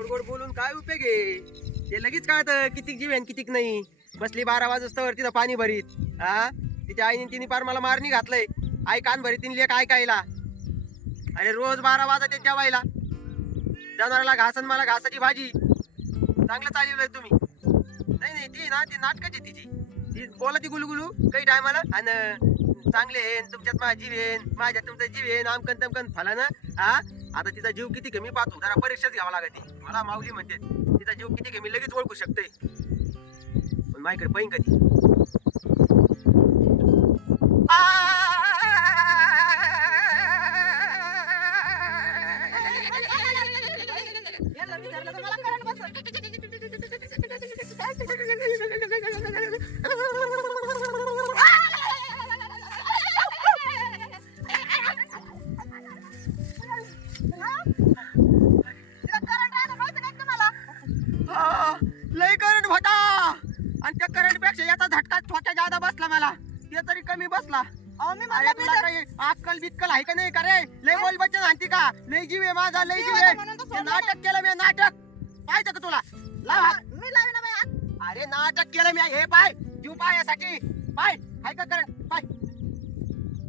गोड गोड बोलून काय उपयोग आहे? ते लगेच कळतं कितीक जीव आहे कितीक नाही. बसली बारा वाजतावर तिथं पाणी भरीत. हा तिच्या आईने तिने पार मला मारणी घातलंय. आई कान भरीत तिने लेख ऐकायला. अरे रोज बारा वाजता जेवायला. जनावराला घासन मला घासाची भाजी. चांगलं चालवलंय तुम्ही. नाही नाही ती ना ती नाटकाची तिची. ती बोला ती गुलगुलू काही टायमाला. आणि चांगले येन तुमच्यात माझी जीव माझ्यात तुमचा जीव येन आमकन तमकन फलानं. हा आता तिचा जीव किती कमी पाहतो. जरा परीक्षाच घ्यावा लागते मला माऊली म्हणते तिचा जीव किती कमी लगेच ओळखू शकते. पण माझ्याकडे पैन कधी? झटका छोट्या जादा बसला मला. ते तरी कमी बसला. अहो, मी अरे म्हणलं तुला मी काही अक्कल बिक्कल आहे का नाही का रे? लय बोल बच्चन आणती का? लय जीव आहे माझा लय जीव आहे. म्हणून तर ते सोडलं नाटक केलं मी नाटक. पाहायचं का तुला? लाव हात. मी लावीन ना बाई हात. अरे नाटक केलं मी हे पाय. जीव पायासाठी. पाय. हाय का करंट पाय.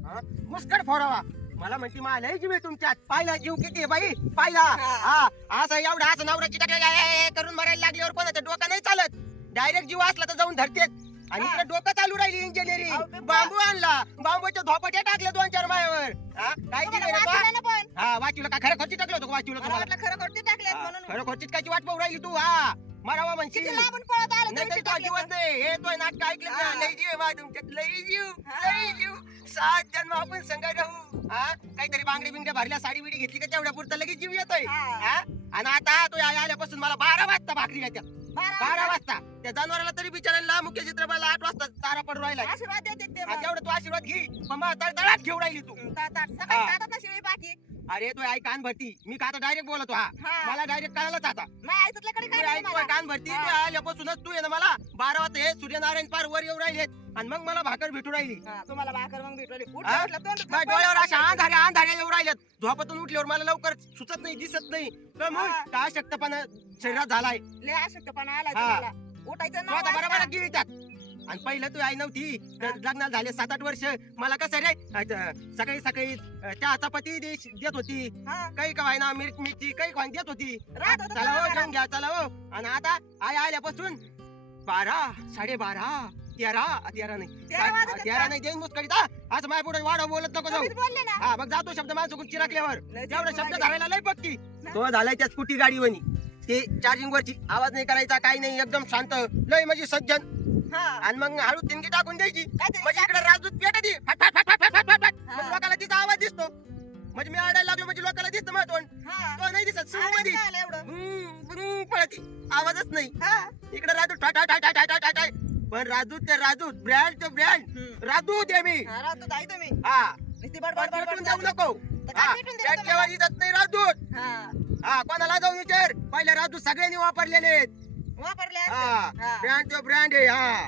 हा? मुस्कट फोडावा. मला म्हणती मला लय जीव आहे तुमच्यात. पाहिला जीव किती आहे बाई? पाहिला. हा. हा. असं एवढा असं नवऱ्याची टाकल्या करून मरायला लागल्यावर कोणाचं डोकं नाही चालत. डायरेक्ट जीव असला तर जाऊन धरतेत. आणि. इकडे डोकं चालू राहिली इंजिनिअरिंग बांबू आणला बांबूच्या धोपाट्या टाकले दोन चार मायावर हा? काय रे बा? पण. हा वाचूला का खरं खोची टाकलं होतं का वाचूला तुम्हाला खरं खोटी टाकलेत हा, म्हणून खरं खोचीत काय वाट पाहू राहिली तू हा मरावा म्हणशील किती लांबून पळत आलं नाही तरी ते तो टाकले जीवच पण. नाही हे तो नाटक ऐकलं ना हा. लय जीव आहे माझ्या तुमच्यात लय जीव. लय जीव सात जन्म आपण संग राहू हा काहीतरी बांगडी बिंगड्या भरल्या साडी बिडी घेतली का तेवढ्या पुरतं लगेच जीव येतोय हा. हा? आणि आता तो या- आल्यापासून मला बारा वाजता भाकरी येत्या बारा वाजता. त्या जनावराला तरी बिचारायला मुख्य चित्रपाला आठ वाजता तारा पडू राहिला आशीर्वाद देते ते हा, मग. तेवढं तू आशीर्वाद घे मला तळतळात घेऊन राहिली तू. सकाळी हा. ना शिळी बाकी अरे तो आई कान भरती मी का आता डायरेक्ट बोलतो हा हा. मला डायरेक्ट कळालंच आता ऐकतल्याकडे तू काय नाही ऐकतोय मला. कान भरती हा. तू आल्यापासूनच तू ये ना मला बारा वाजता हे सूर्यनारायण पार वर येऊ राहिलेत आणि मग मला भाकर भेटू राहिली. हा, तुम्हाला भाकर मग भेटवली हा? उठलं उठलं तोंड माझ्या डोळ्यावर अशा अंधाऱ्या अंधाऱ्या येऊ राहिल्यात झोपातून उठल्यावर मला लवकर सुचत नाही दिसत नाही. तर मग हा. काय शक्तपणा शरीरात झालाय. लय अशक्तपणा आलाय हा. तुम्हाला. उठायचं तू नाव आता बरोबर वाजता. गेली त्यात. आणि पहिलं तू आई नव्हती. तर. लग्नाला झाले सात आठ वर्ष. मला कसं रे अं, सकाळी सकाळी अं, त्या चपाती दे- देत होती. हा. काही का ना मिरच मिरची काही खाऊन देत होती. राहत होतं चला हो घ्या चला हो. आणि आता आई आल्यापासून बारा साडेबारा. तेरा तेरा नाही. तेरा वाजत साडे- आहेत तेरा का? नाही देईन मुस्कळीत हा. आज माझ्या पुढे वाढव बोलत नको जाऊ. तुम्हीच बोलले ना. हा मग जातो शब्द माणसं चिराकल्यावर. लय शब्द लागली. धरायला लय पक्की. तो झालाय त्या स्कूटी गाडीवनी. ते चार्जिंग वरची आवाज नाही करायचा काही नाही एकदम शांत. लय म्हणजे सज्जन. हा. आणि मग हळू तिनकी टाकून द्यायची. काहीतरी म्हणजे इकडे राजदूत पेट ती फट फट फट फट फट फट फट. हा. मग लोकांना तिचा आवाज दिसतो. म्हणजे मी आडायला लागलो म्हणजे लोकांना दिसतं माझं तोंड. हा. तो नाही दिसत सुरू मध्ये. नाही आला एवढं. बुंग, बुंग पळती. आवाजच नाही. हा. इकडे राजू ठा ठा ठा ठा ठा ठा ठा ठा. पण राजू ते राजू ब्रँड ते ब्रँड हम्म. राजू दे मी हा, राहतो ताई तुम्ही हा नुसती बडबड पण बडबड भेटून जाऊ. नको तर हा भेटून नाही राजदूत हा. हा कोणाला जाऊन विचार पहिले राजू सगळ्यांनी वापरलेले आहेत वापरले असते. हा. ब्रँड तो ब्रँड आहे हा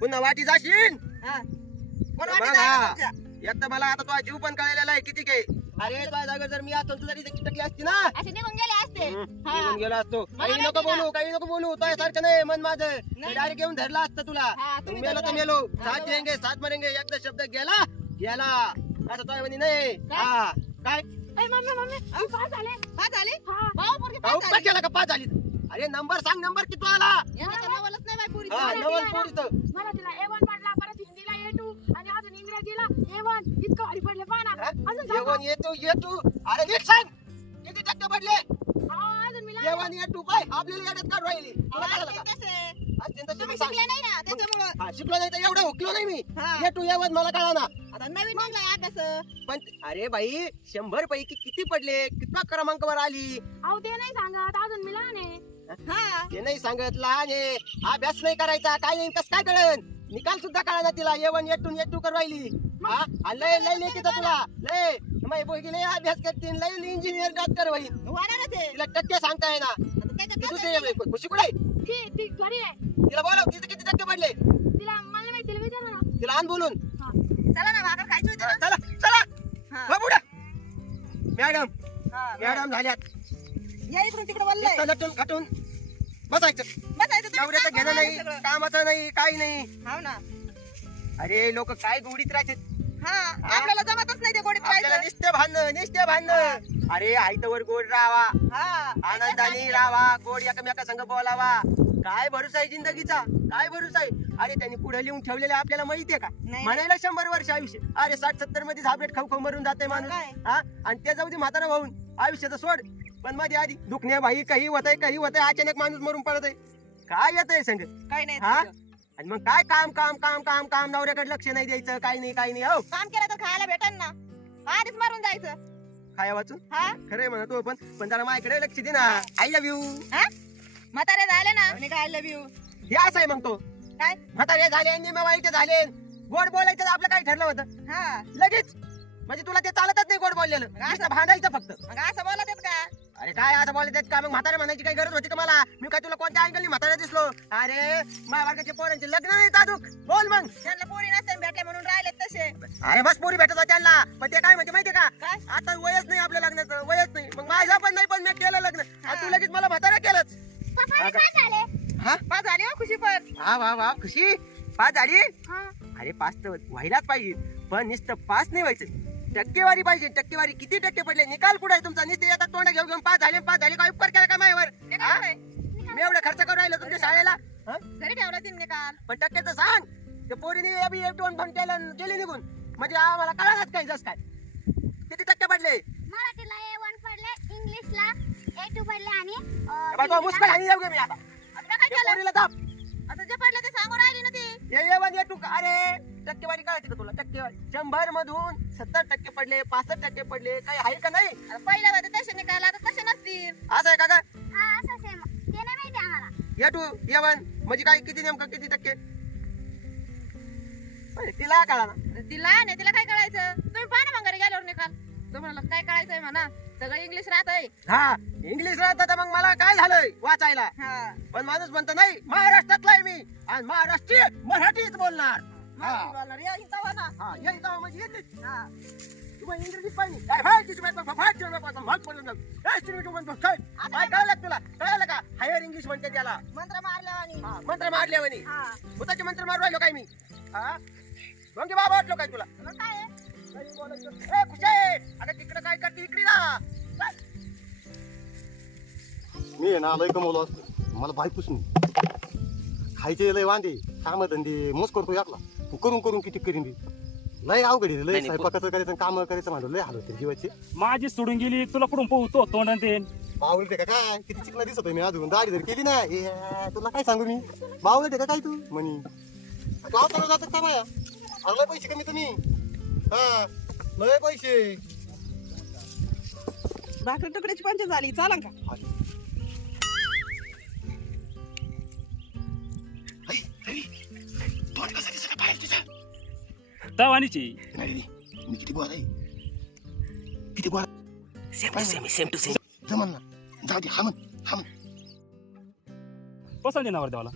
पुन्हा वाटी जाशील हा. कोण बघ, वाटेत. आलं तुमच्या? एक तर मला आता तो जीव पण कळलेला आहे किती काय अरे तुझ्या जागेवर जर मी असतो तुझा चिटकली असती ना असे निघून गेले असते. हम्म, हा. निघून गेला असतो. मला काही माहिती नको ना. बोलू काही नको बोलू तो सारखं नाही मन माझं. नाही. डायरेक्ट येऊन धरला असतं तुला. हा, तुम्ही मेलो तर धरला. मेलो. हा, साथ बरोबर. साथ मरेंगे एकदा शब्द गेला गेला. असं तो म्हणे नाही. काय? हा काय? ए, मम्मी मम्मी अहो, पास झाले. पास झाले? भाऊ पोरगी अहो, पास काय झाली. केला का पाच झाली? अरे नंबर सांग नंबर किती आला? यांना तर नवलच नाही बाई पोरीचं. हा मला नवल ना. पोरीचं. मला तिला ए वन पडला परत हिंदीला ए टू आणि अजून इंग्रजीला ए वन इतकं भारी पडले पहा ना हा? अजून जेवण येतो येतो अरे नीट सांग. किती टक्के पडले? अहो, अजून मी लहान जेवण येतो काय? आपल्याला काढ राहिली तुला अहो, कळलं असते का? तसे. आज त्यांचं तुम्ही सांग. शिकले नाही ना त्याच्यामुळं. हा, शिकलो नाही तर एवढं हुकलो नाही मी. हा. ये टू येवन मला कळा ना. आता नवीन पण अरे बाई शंभर पैकी किती पडले? कितना क्रमांक वर आली? अहो ते नाही सांगत. अजून मी लहान आहे. हा. ते नाही सांगत लहान आहे. अभ्यास नाही करायचा. काय नाही कस काय कळन? निकाल सुद्धा कळा ना तिला येवन येटून येटू कर राहिली. हा? आणि लय लय लय तिथं तुला. लय. माही पोरगी लय अभ्यास करते लय इंजिनियर डॉक्टर होईल. आहे. तिला टक्के सांगता येणार आता त्याच्यात ती कसं आहे? दुसरी खुशी कुठे आहे? ती ती घरी आहे. तिला बोलाव तिथे किती टक्के पडले? तिला मला नाही माहिती तिला विचारा ना. तिला आण बोलून. चला ना भाकर खायची होती ना? चला चला. हा. हो मॅडम हा, मॅडम झाल्यात. या इकडून तिकडे नटून खटून बसायचं. बसायचं तुम्ही घेणं नाही सगळं? कामाचं नाही काही नाही. हाव ना. अरे लोक काय गोडीत राहते हा आपल्याला जमतच नाही ते गोडीत आपल्याला राहायचं निस्ते भांडणं निस्ते भांडणं. अरे आईतवर गोड राहावा. हा आनंदाने राहावा. गोड एकमेका संग बोलावा. काय भरोसा आहे जिंदगीचा? काय भरोसा आहे? अरे त्यांनी पुढे लिहून ठेवलेलं आपल्याला माहितीये का? नाही. म्हणायला शंभर वर्ष आयुष्य. अरे साठ सत्तरमध्ये झाबेट खाऊ खाऊ मरून जाते माणूस. काय? हा? आणि ते जाऊ दे म्हातारा भाऊन. आयुष्याचं सोड. पण मध्ये आधी दुखण्या भाई काही होत आहे काही होत आहे अचानक माणूस मरून पडत आहे काय येत आहे संग काय नाही हा? आणि मग काय काम काम काम काम काम नवऱ्याकडे लक्ष नाही द्यायचं काही नाही काही नाही हो. काम केलं तर खायला भेटन ना. आधीच मारून जायचं. खाया वाचून. हा? खरंय म्हणा तू पण पण जरा माझ्याकडे लक्ष दे ना. आय लव्ह यू हा? म्हातारे झाले ना आणि काय लव्ह यू हे असं आहे मग तो. काय? म्हातारे झाले निमेवाईचे झाले. गोड बोलायचं आपलं काय ठरलं होतं. हा. लगेच. म्हणजे तुला ते चालतच नाही गोड बोललेलं. भांडायचं फक्त. मग असं बोलत आहेत का? अरे काय असं आहेत का? मग म्हातारे म्हणायची काही गरज होती का मला मी काय तुला कोणत्या अँगलनी म्हातारा दिसलो? अरे माझ्या वर्गाच्या पोरांचे लग्न नाही तादूक बोल मग. त्यांना पोरी नसते भेटले म्हणून राहिलेत तसे. अरे बस पोरी भेटत होत्या त्यांना. पण ते काय म्हणते माहितीये का? आता वयच नाही आपल्या लग्नाचं वयच नाही. मग माझ्या पण नाही पण मी केलं लग्न. आणि तू लगेच मला म्हातारा केलंच हा? पाच झाली हो खुशी पण. वा वा वा. खुशी? पाच झाली? हा. अरे पाच तर व्हायलाच पाहिजे. पण नुसतं पाच नाही व्हायचं. टक्केवारी पाहिजे टक्केवारी. किती टक्के पडले? निकाल कुठे आहे तुमचा? नुसते आता तोंड घेऊन घेऊन पाच झाले पाच झाले. काय उपकार केला का हा? काय मी एवढं खर्च करून राहिलो तुमच्या शाळेला? हा? घरी ठेवला तीन निकाल. पण टक्क्याचं सांग ते पोरीने ए बी एफ दोन पण केलं आणि गेली निघून. म्हणजे आम्हाला कळालंच काय जस काय. किती टक्के पडले? मराठीला ए वन पडले इंग्लिशला ए टू पडले आणि ए तो मुस्कान आणि जाऊ मी आता. आता काय ते केलं? पोरीला दाब आता जे पडलं ते सांगून राहिली ना ती. ये ये वन ये टू अरे! टक्केवारी कळते का तुला? टक्केवारी. शंभर मधून सत्तर टक्के पडले पासष्ट टक्के पडले काही आहे का नाही? पहिल्या मध्ये तसे निकाल आता तसे नसतील. असं आहे का काय हा असं सेम ते नाही माहिती आम्हाला. ये टू ये वन म्हणजे काय किती नेमकं किती टक्के? अरे, तिला कळा ना. आता ती लहान आहे तिला काय कळायचं? तुम्ही पाहा ना मग घरी गेल्यावर निकाल. तुम्हाला काय कळायचंय म्हणा. सगळं इंग्लिश राहत आहे. हा इंग्लिश राहतं तर मग मला काय झालंय वाचायला? हा. पण माणूस म्हणतो नाही महाराष्ट्रातला आहे मी. आणि महाराष्ट्रीय मराठीच बोलणार. मी बोलणार, या इथं वा ना. हा ये इथं म्हणजे येते. हा. तुम्हाला इंग्रजीत पाहिजे काय भाई तिची बाई बाबा फाट ठेवलं पाहिजे भाग पडून जाऊ ए तुम्ही तुम्ही म्हणतो काय? काय कळलं तुला? कळलं का? हायर इंग्लिश म्हणते त्याला. मंत्र मारल्यावानी. हा मंत्र मारले म्हणे हा. भूताचे मंत्र मारू राहिलो काय मी? हा? बाबा वाटलो काय तुला? मग काय आहे? नाही बोलायचं. ए खुशे अगं तिकडे काय करते? इकडे ना चल. मी आहे ना लय कमवलो असतो. मला बायकोच नाही. खायचे लय वांदे काम धंदे मस्त करतो यातला. तू करून करून किती करीन ती? लय अवघड आहे लय स्वयंपाकाचं करायचं काम करायचं म्हणलं लय हाल होते जीवाचे. माझी सोडून गेली तुला कुठून पोहतो तोंड ते? बावळते का काय? किती चिकना दिसत मी अजून. दाढी जर केली ना ए, तुला काय सांगू मी? बावळते का काय तू? म्हणी. तू आवताना जातात का बाया? अरे लय पैसे कमी तुम्ही. हा लय पैसे. भाकरी तुकड्याची पंच झाली चालन का? तवानीची नाही रे, मी किती गोळा आहे किती गोळा same to same same to same जमन ना जाऊ दे हा म्हण हा म्हण पसंत येणार देवाला